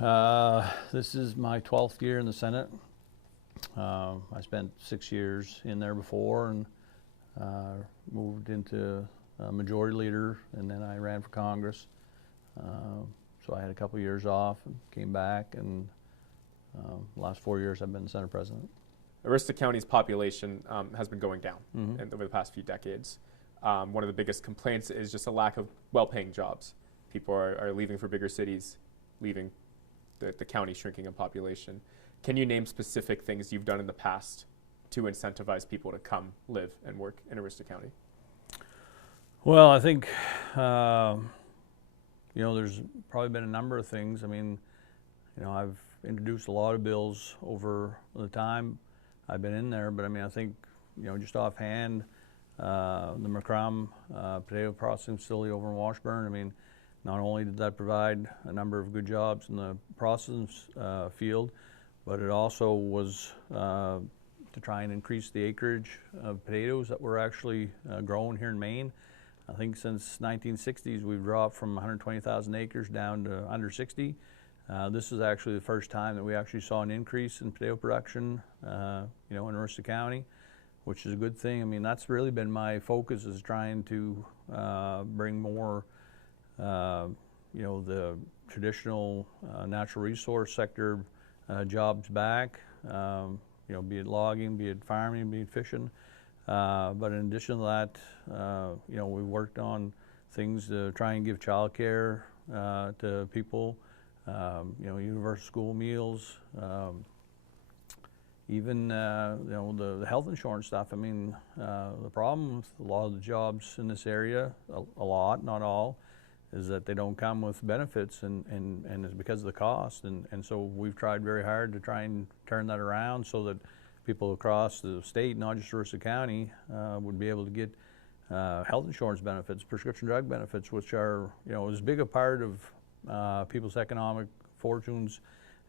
This is my 12th year in the Senate. I spent 6 years in there before and moved into majority leader, and then I ran for Congress. So I had a couple years off and came back, and the last 4 years I've been Senate President. Aroostook County's population has been going down over the past few decades. One of the biggest complaints is just a lack of well-paying jobs. People are leaving for bigger cities, leaving the county shrinking in population. Can you name specific things you've done in the past to incentivize people to come live and work in Aroostook County? Well, I think there's probably been a number of things. I mean, I've introduced a lot of bills over the time I've been in there, but I mean, I think just offhand, the McCrum potato processing facility over in Washburn. I mean, not only did that provide a number of good jobs in the processing field, but it also was to try and increase the acreage of potatoes that were actually grown here in Maine. I think since 1960s we've dropped from 120,000 acres down to under 60. This is actually the first time that we actually saw an increase in potato production, in Aroostook County, which is a good thing. I mean, that's really been my focus, is trying to bring more the traditional natural resource sector jobs back, be it logging, be it farming, be it fishing. But in addition to that, we worked on things to try and give childcare to people, universal school meals, even the health insurance stuff. I mean, the problem with a lot of the jobs in this area, a lot, not all, is that they don't come with benefits, and it's because of the cost. And so we've tried very hard to try and turn that around so that people across the state, not just Aroostook County, would be able to get health insurance benefits, prescription drug benefits, which are as big a part of people's economic fortunes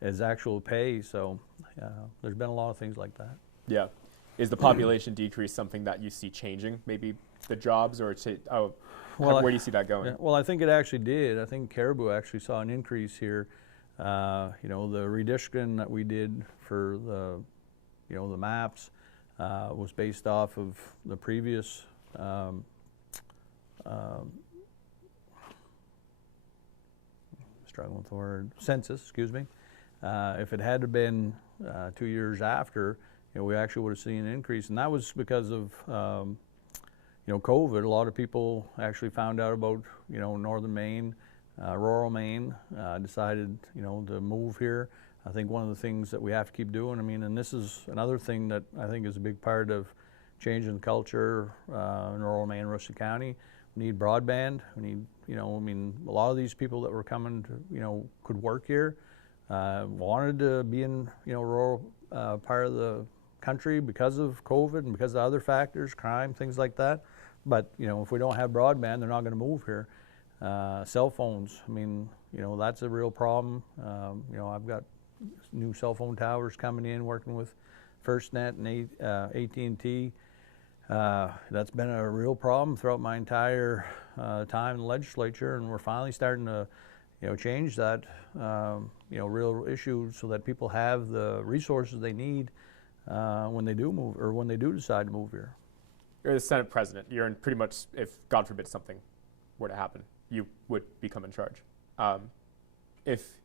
as actual pay. So there's been a lot of things like that. Yeah. Is the population decrease something that you see changing, maybe the jobs, or where do you see that going? Yeah, well, I think it actually did. I think Caribou actually saw an increase here. The redistricting that we did for the maps was based off of the previous struggling with the word, census, excuse me. If it had been 2 years after, we actually would have seen an increase, and that was because of COVID. A lot of people actually found out about northern Maine, rural Maine, decided to move here. I think one of the things that we have to keep doing, I mean, and this is another thing that I think is a big part of changing the culture in rural Maine, Aroostook County. We need broadband. We need, a lot of these people that were coming to, could work here, wanted to be in, rural part of the country because of COVID and because of other factors, crime, things like that. But, if we don't have broadband, they're not going to move here. Cell phones, I mean, that's a real problem. I've got new cell phone towers coming in, working with FirstNet and AT&T. That's been a real problem throughout my entire time in the legislature, and we're finally starting to, change that, real issue so that people have the resources they need when they do move, or when they do decide to move here. You're the Senate President. You're in pretty much, if God forbid something were to happen, you would become in charge. If,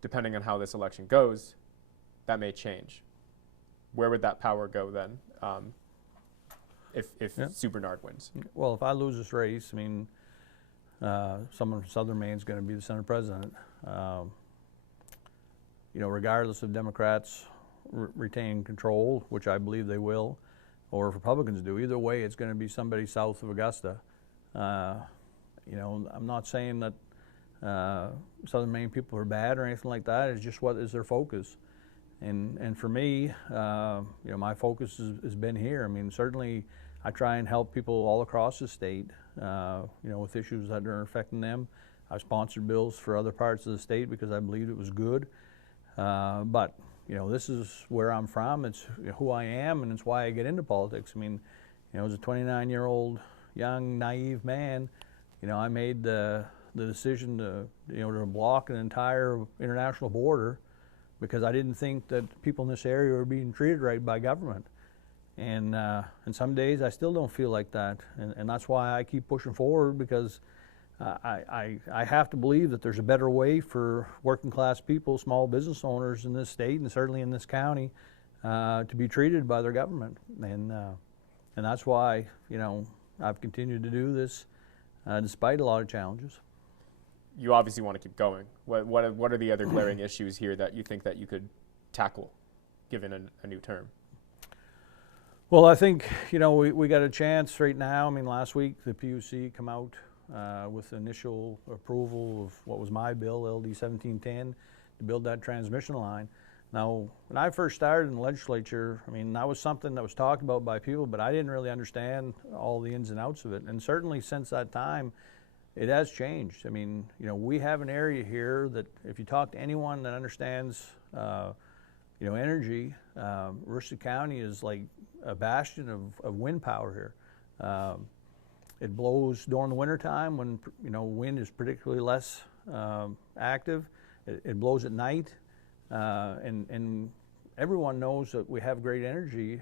depending on how this election goes, that may change. Where would that power go then, if Sue Bernard wins? Well, if I lose this race, I mean, someone from Southern Maine is going to be the Senate President. Regardless of Democrats retain control, which I believe they will, or if Republicans do, either way, it's going to be somebody south of Augusta. I'm not saying that Southern Maine people are bad or anything like that. It's just what is their focus. And for me, my focus has been here. I mean, certainly I try and help people all across the state, with issues that are affecting them. I've sponsored bills for other parts of the state because I believed it was good. But this is where I'm from. It's who I am, and it's why I get into politics. I mean, as a 29-year-old young, naive man, I made the the decision to, to block an entire international border because I didn't think that people in this area were being treated right by government. And some days I still don't feel like that. And that's why I keep pushing forward, because I have to believe that there's a better way for working class people, small business owners in this state and certainly in this county to be treated by their government. And that's why, I've continued to do this despite a lot of challenges. You obviously want to keep going. What are the other glaring issues here that you think that you could tackle given a new term? Well, I think, we got a chance right now. I mean, last week the PUC come out with initial approval of what was my bill, LD 1710, to build that transmission line. Now, when I first started in the legislature, I mean, that was something that was talked about by people, but I didn't really understand all the ins and outs of it. And certainly since that time, it has changed. I mean, we have an area here that if you talk to anyone that understands, energy, Aroostook County is like a bastion of wind power here. It blows during the wintertime when, wind is particularly less active. It blows at night. And everyone knows that we have great energy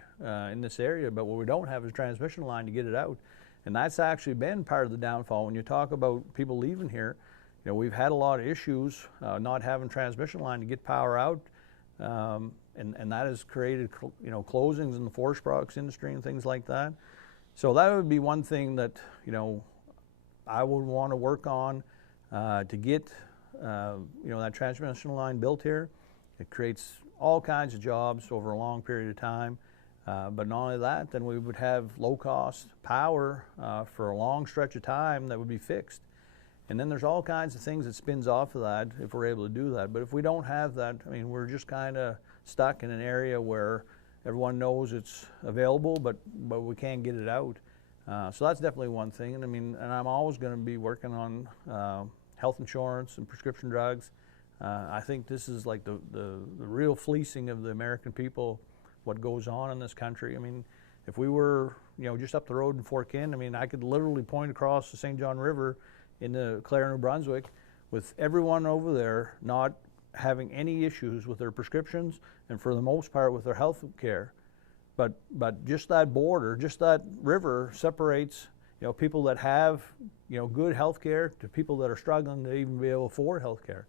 in this area, but what we don't have is a transmission line to get it out. And that's actually been part of the downfall. When you talk about people leaving here, we've had a lot of issues not having transmission line to get power out. And that has created, closings in the forest products industry and things like that. So that would be one thing that, I would want to work on to get, that transmission line built here. It creates all kinds of jobs over a long period of time. But not only that, then we would have low-cost power for a long stretch of time that would be fixed. And then there's all kinds of things that spins off of that if we're able to do that. But if we don't have that, I mean, we're just kind of stuck in an area where everyone knows it's available, but we can't get it out. So that's definitely one thing. And I mean, and I'm always going to be working on health insurance and prescription drugs. I think this is like the real fleecing of the American people, what goes on in this country. I mean, if we were, just up the road in Fort Ken, I mean, I could literally point across the St. John River into Clare, New Brunswick, with everyone over there not having any issues with their prescriptions and for the most part with their health care. But just that border, just that river separates, people that have, good health care to people that are struggling to even be able to afford health care.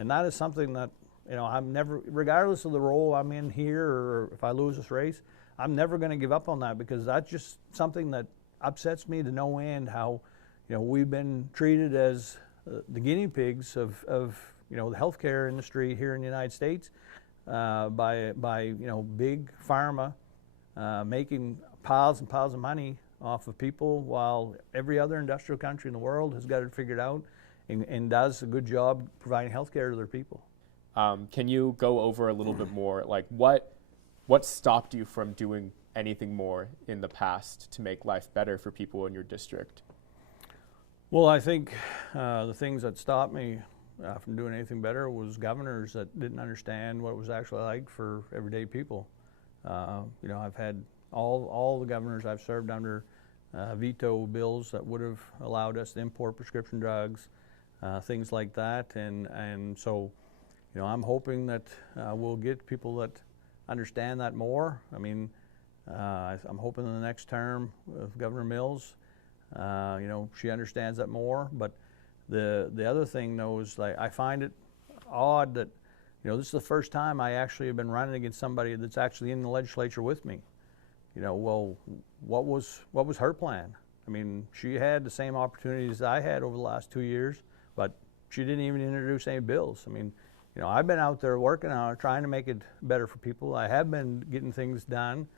And that is something that, I'm never, regardless of the role I'm in here or if I lose this race, I'm never going to give up on that, because that's just something that upsets me to no end, how, we've been treated as the guinea pigs of the healthcare industry here in the United States by big pharma making piles and piles of money off of people, while every other industrial country in the world has got it figured out and does a good job providing health care to their people. Can you go over a little bit more, like what stopped you from doing anything more in the past to make life better for people in your district? Well, I think the things that stopped me from doing anything better was governors that didn't understand what it was actually like for everyday people. I've had all the governors I've served under veto bills that would have allowed us to import prescription drugs, things like that, and so I'm hoping that we'll get people that understand that more. I mean, I'm hoping in the next term of Governor Mills, she understands that more. But the other thing though is, like, I find it odd that this is the first time I actually have been running against somebody that's actually in the legislature with me. Well, what was her plan? I mean, she had the same opportunities I had over the last 2 years, but she didn't even introduce any bills. I mean, I've been out there working on it, trying to make it better for people. I have been getting things done.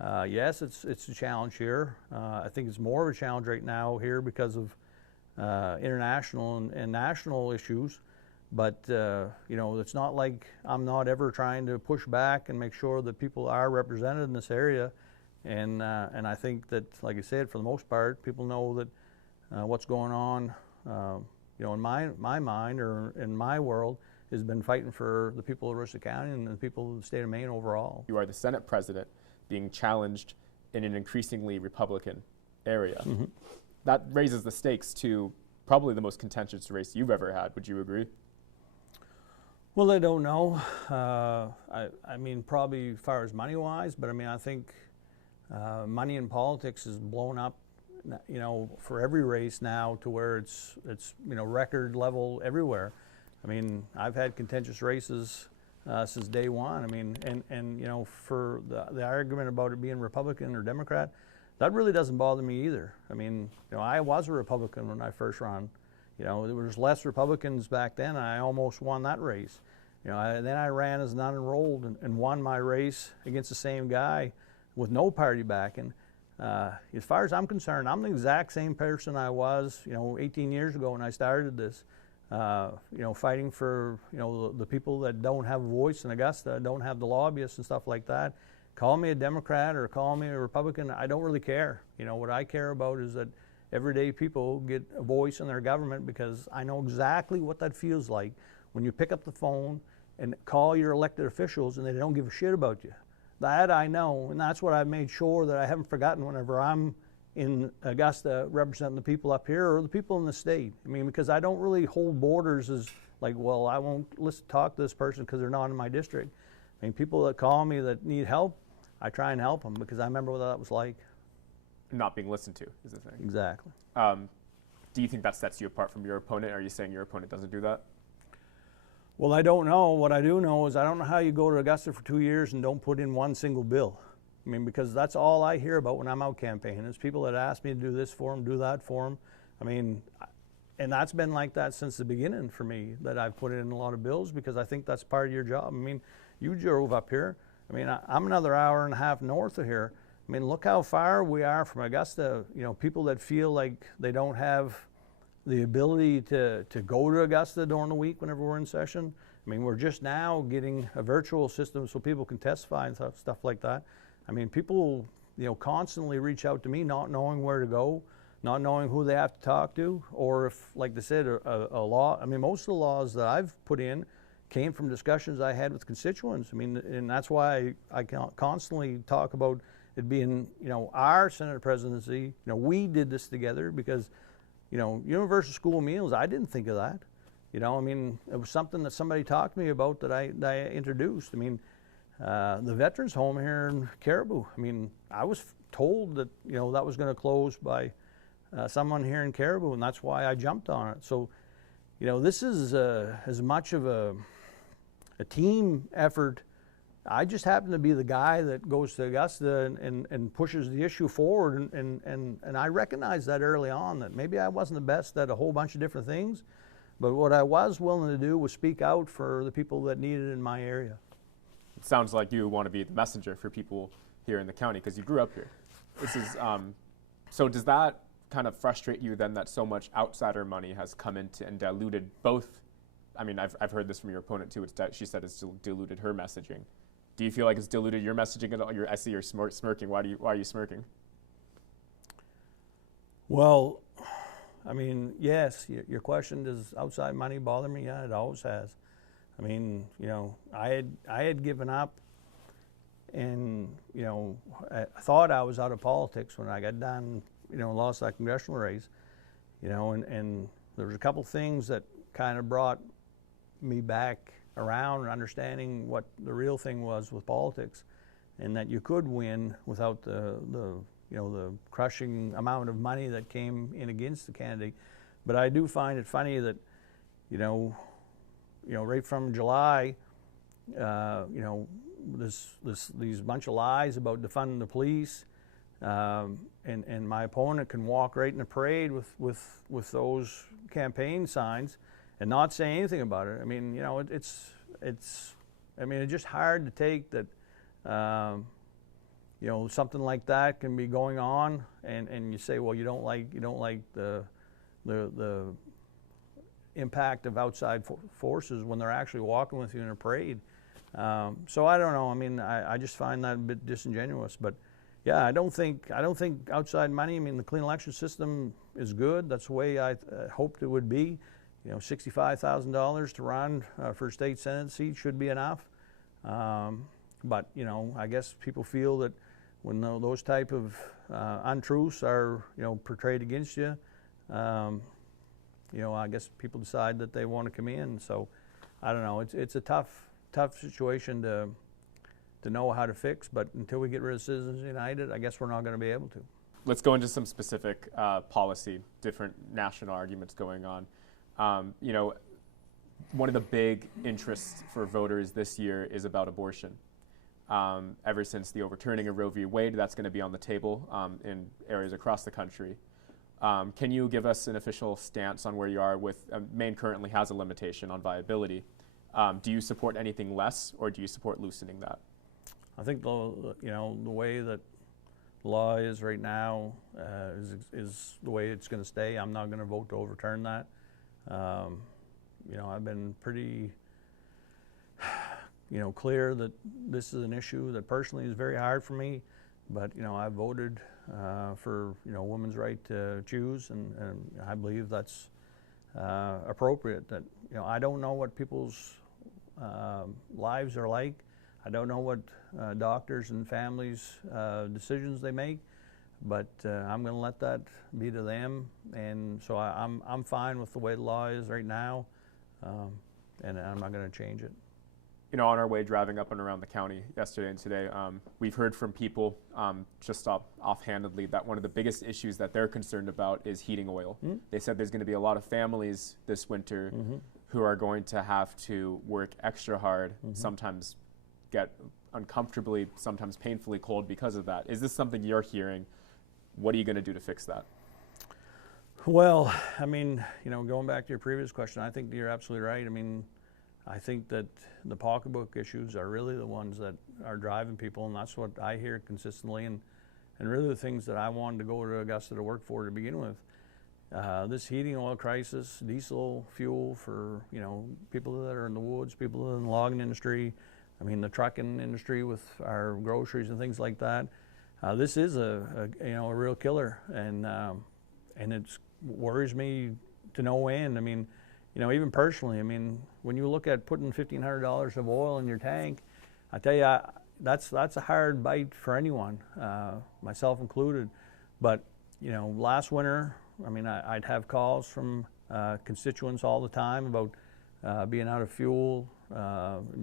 Yes, it's a challenge here. I think it's more of a challenge right now here because of international and national issues. But it's not like I'm not ever trying to push back and make sure that people are represented in this area. And I think that, like I said, for the most part, people know that what's going on, in my mind or in my world, has been fighting for the people of Aroostook County and the people of the state of Maine overall. You are the Senate president being challenged in an increasingly Republican area. Mm-hmm. That raises the stakes to probably the most contentious race you've ever had. Would you agree? Well, I don't know. I mean, probably as far as money-wise, but I mean, I think money in politics is blown up, for every race now to where it's record level everywhere. I mean, I've had contentious races since day one. I mean, and for the argument about it being Republican or Democrat, that really doesn't bother me either. I mean, I was a Republican when I first ran. There was less Republicans back then, and I almost won that race. Then I ran as non-enrolled and won my race against the same guy with no party backing. As far as I'm concerned, I'm the exact same person I was, 18 years ago when I started this. Fighting for, the people that don't have a voice in Augusta, don't have the lobbyists and stuff like that. Call me a Democrat or call me a Republican, I don't really care. What I care about is that everyday people get a voice in their government, because I know exactly what that feels like when you pick up the phone and call your elected officials and they don't give a shit about you. That I know, and that's what I've made sure that I haven't forgotten whenever I'm in Augusta representing the people up here or the people in the state. I mean, because I don't really hold borders as like, well, I won't talk to this person because they're not in my district. I mean, people that call me that need help, I try and help them because I remember what that was like. Not being listened to is the thing. Exactly. Do you think that sets you apart from your opponent? Are you saying your opponent doesn't do that? Well, I don't know. What I do know is I don't know how you go to Augusta for 2 years and don't put in one single bill. I mean, because that's all I hear about when I'm out campaigning is people that ask me to do this for them, do that for them. I mean, and that's been like that since the beginning for me, that I've put in a lot of bills because I think that's part of your job. I mean, you drove up here. I mean, I'm another hour and a half north of here. I mean, look how far we are from Augusta. People that feel like they don't have the ability to go to Augusta during the week whenever we're in session. I mean, we're just now getting a virtual system so people can testify and stuff like that. I mean, people, constantly reach out to me not knowing where to go, not knowing who they have to talk to, or if, like they said, a law. I mean, most of the laws that I've put in came from discussions I had with constituents. I mean, and that's why I constantly talk about it being, our Senate presidency. We did this together because, universal school meals, I didn't think of that. I mean, it was something that somebody talked to me about that I introduced. I mean, the veterans home here in Caribou. I mean, I was told that, that was going to close by someone here in Caribou, and that's why I jumped on it. So, this is as much of a team effort. I just happen to be the guy that goes to Augusta and pushes the issue forward, and I recognized that early on, that maybe I wasn't the best at a whole bunch of different things, but what I was willing to do was speak out for the people that needed it in my area. It sounds like you want to be the messenger for people here in the county because you grew up here. This is so does that kind of frustrate you then that so much outsider money has come into and diluted both? I mean, I've heard this from your opponent too. She said it's diluted her messaging. Do you feel like it's diluted your messaging at all? I see you're smirking. Why are you smirking? Well, I mean, yes, your question, does outside money bother me? Yeah, it always has. I mean, I had given up, and, I thought I was out of politics when I got done, lost that congressional race, and there was a couple things that kind of brought me back around and understanding what the real thing was with politics, and that you could win without the crushing amount of money that came in against the candidate. But I do find it funny that, right from July, these bunch of lies about defunding the police, and my opponent can walk right in the parade with those campaign signs and not say anything about it. I mean, it's just hard to take that, something like that can be going on, and you say, well, you don't like the impact of outside forces when they're actually walking with you in a parade. So I don't know. I mean, I just find that a bit disingenuous. But yeah, I don't think outside money. I mean, the clean election system is good. That's the way I hoped it would be. $65,000 to run for a state senate seat should be enough. But I guess people feel that when those type of untruths are portrayed against you, you know, I guess people decide that they want to come in. So I don't know. It's a tough situation to know how to fix. But until we get rid of Citizens United, I guess we're not going to be able to. Let's go into some specific policy, different national arguments going on. You know, one of the big interests for voters this year is about abortion. Ever since the overturning of Roe v. Wade, that's going to be on the table in areas across the country. Can you give us an official stance on where you are with, Maine currently has a limitation on viability. Do you support anything less, or do you support loosening that? I think the way that the law is right now is the way it's going to stay. I'm not going to vote to overturn that. You know, I've been pretty, clear that this is an issue that personally is very hard for me. But I voted for women's right to choose, and I believe that's appropriate. That I don't know what people's lives are like. I don't know what doctors and families' decisions they make, but I'm going to let that be to them. And so I'm fine with the way the law is right now, and I'm not going to change it. On our way driving up and around the county yesterday and today, we've heard from people just offhandedly that one of the biggest issues that they're concerned about is heating oil. Mm-hmm. They said there's going to be a lot of families this winter mm-hmm. who are going to have to work extra hard, mm-hmm. sometimes get uncomfortably, sometimes painfully cold because of that. Is this something you're hearing? What are you going to do to fix that? Well, I mean, going back to your previous question, I think you're absolutely right. I mean, I think that the pocketbook issues are really the ones that are driving people, and that's what I hear consistently, and really the things that I wanted to go to Augusta to work for to begin with. This heating oil crisis, diesel fuel for people that are in the woods, people that are in the logging industry, I mean the trucking industry with our groceries and things like that. This is a real killer, and it worries me to no end. I mean, even personally, I mean, when you look at putting $1,500 of oil in your tank, I tell you, that's a hard bite for anyone, myself included. But last winter, I mean, I'd have calls from constituents all the time about being out of fuel,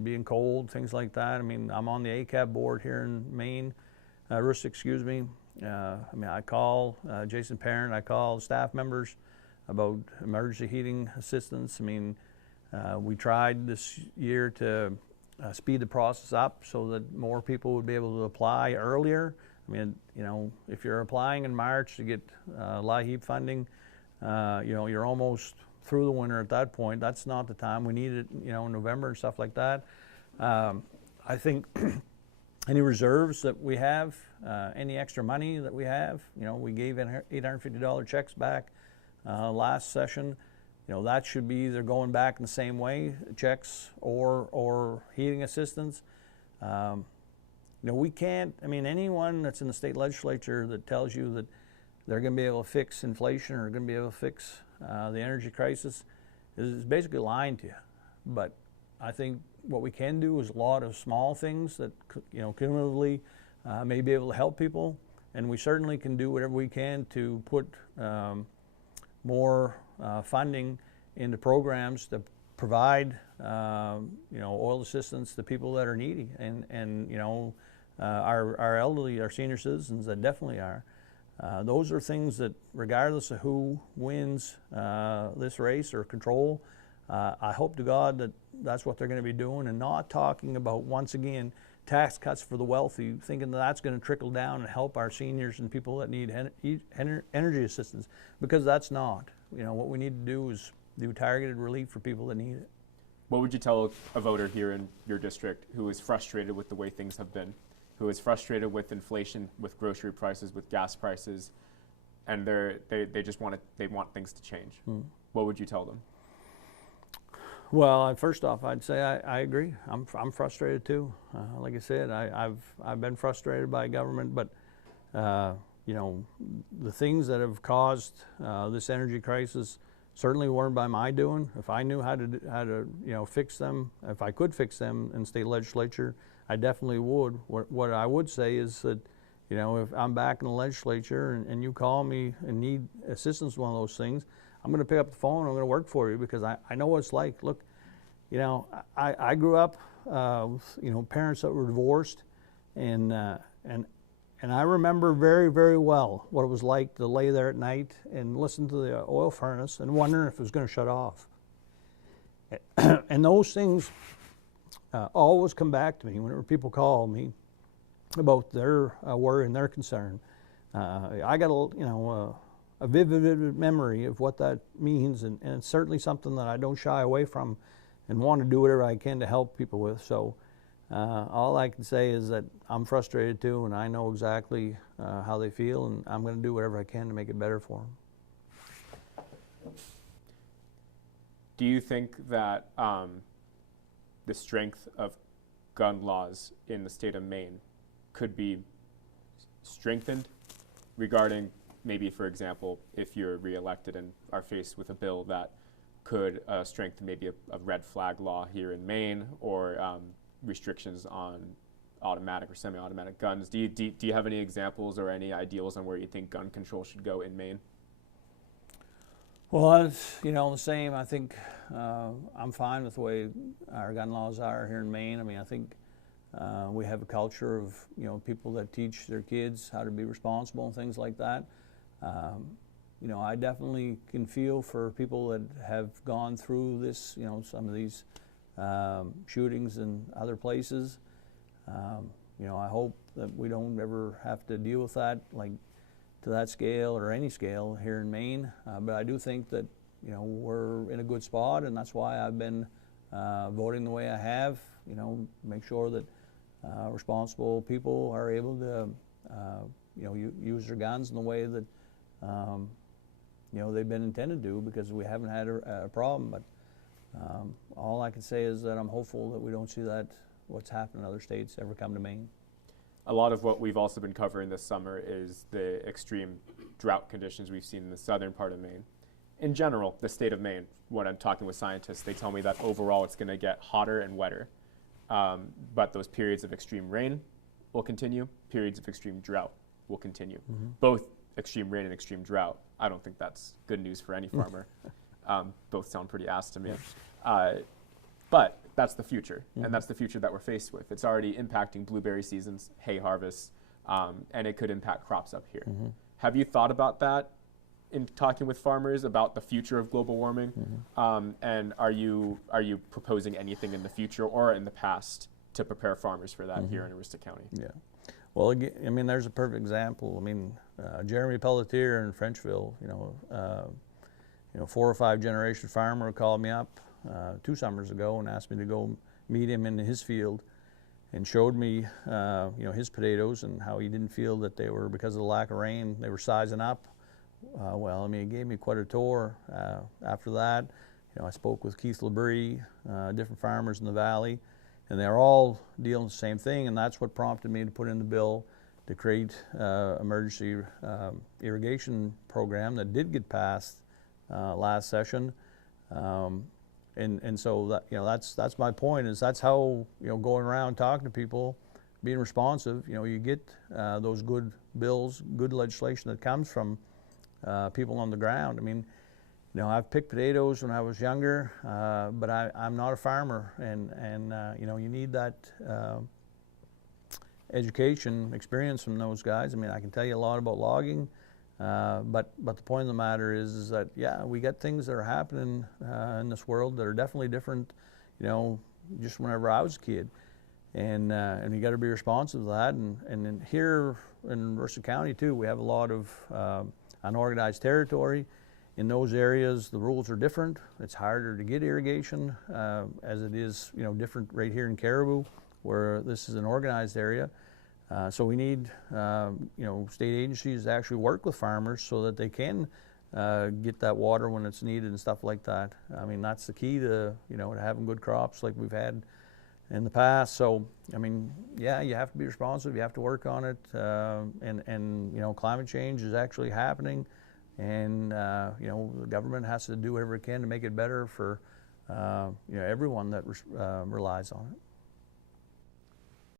being cold, things like that. I mean, I'm on the ACAB board here in Maine, RUSC, excuse me. I mean, I call Jason Parent, I call staff members about emergency heating assistance. I mean, we tried this year to speed the process up so that more people would be able to apply earlier. I mean, if you're applying in March to get LIHEAP funding, you're almost through the winter at that point. That's not the time. We need it, in November and stuff like that. I think any reserves that we have, any extra money that we have, we gave $850 checks back last session. That should be either going back in the same way, checks or heating assistance. We can't, I mean, anyone that's in the state legislature that tells you that they're going to be able to fix inflation or going to be able to fix the energy crisis is basically lying to you. But I think what we can do is a lot of small things that, cumulatively may be able to help people. And we certainly can do whatever we can to put more funding into programs to provide oil assistance to people that are needy, and our elderly, our senior citizens that definitely are. Those are things that, regardless of who wins this race or control, I hope to God that that's what they're going to be doing, and not talking about, once again, tax cuts for the wealthy, thinking that that's going to trickle down and help our seniors and people that need energy assistance, because that's not. What we need to do is do targeted relief for people that need it. What would you tell a voter here in your district who is frustrated with the way things have been, who is frustrated with inflation, with grocery prices, with gas prices, and they just want things to change? What would you tell them? Well, first off, I'd say I agree. I'm frustrated too. Like I said, I've been frustrated by government, but the things that have caused this energy crisis certainly weren't by my doing. If I knew how to fix them, if I could fix them in state legislature, I definitely would. What I would say is that if I'm back in the legislature and you call me and need assistance with one of those things, I'm going to pick up the phone, I'm going to work for you because I know what it's like. Look, you know, I grew up with, you know, parents that were divorced, and I remember very, very well what it was like to lay there at night and listen to the oil furnace and wondering if it was going to shut off. And those things always come back to me whenever people call me about their worry and their concern. I got a vivid memory of what that means, and it's certainly something that I don't shy away from and want to do whatever I can to help people with. So all I can say is that I'm frustrated too, and I know exactly how they feel, and I'm going to do whatever I can to make it better for them. Do you think that the strength of gun laws in the state of Maine could be strengthened regarding maybe, for example, if you're reelected and are faced with a bill that could strengthen maybe a red flag law here in Maine, or restrictions on automatic or semi-automatic guns? Do you have any examples or any ideals on where you think gun control should go in Maine? Well, it's, you know, the same. I think I'm fine with the way our gun laws are here in Maine. I mean, I think we have a culture of, you know, people that teach their kids how to be responsible and things like that. You know, I definitely can feel for people that have gone through this, you know, some of these shootings in other places. You know, I hope that we don't ever have to deal with that, like to that scale or any scale here in Maine. But I do think that, you know, we're in a good spot, and that's why I've been voting the way I have. You know, make sure that responsible people are able to, you know, use their guns in the way that, you know, they've been intended to, because we haven't had a problem. But all I can say is that I'm hopeful that we don't see that, what's happened in other states, ever come to Maine. A lot of what we've also been covering this summer is the extreme drought conditions we've seen in the southern part of Maine. In general, the state of Maine, when I'm talking with scientists, they tell me that overall it's going to get hotter and wetter. But those periods of extreme rain will continue, periods of extreme drought will continue. Mm-hmm. Both extreme rain and extreme drought, I don't think that's good news for any farmer. Both sound pretty ass to me. But that's the future, mm-hmm. and that's the future that we're faced with. It's already impacting blueberry seasons, hay harvests, and it could impact crops up here. Mm-hmm. Have you thought about that in talking with farmers about the future of global warming? Mm-hmm. And are you proposing anything in the future or in the past to prepare farmers for that mm-hmm. here in Aroostook County? Yeah. Well, I mean, there's a perfect example. I mean, Jeremy Pelletier in Frenchville, you know, 4 or 5 generation farmer called me up 2 summers ago and asked me to go meet him in his field, and showed me, you know, his potatoes and how he didn't feel that they were, because of the lack of rain, they were sizing up. Well, I mean, he gave me quite a tour. After that, you know, I spoke with Keith Labrie, different farmers in the valley, and they're all dealing with the same thing, and that's what prompted me to put in the bill to create emergency irrigation program that did get passed last session. And so that, you know, that's my point, is that's how, you know, going around talking to people, being responsive, you know, you get those good bills, good legislation that comes from people on the ground. I mean, you know, I've picked potatoes when I was younger, but I'm not a farmer, and you know, you need that education experience from those guys. I mean, I can tell you a lot about logging, but the point of the matter is that, yeah, we got things that are happening in this world that are definitely different, you know, just whenever I was a kid, and you got to be responsive to that. And here in Aroostook County too, we have a lot of unorganized territory. In those areas, the rules are different. It's harder to get irrigation, as it is, you know, different right here in Caribou, where this is an organized area. So we need, you know, state agencies to actually work with farmers so that they can get that water when it's needed and stuff like that. I mean, that's the key to, you know, to having good crops like we've had in the past. So, I mean, yeah, you have to be responsive. You have to work on it. And you know, climate change is actually happening. And, you know, the government has to do whatever it can to make it better for, you know, everyone that relies on it.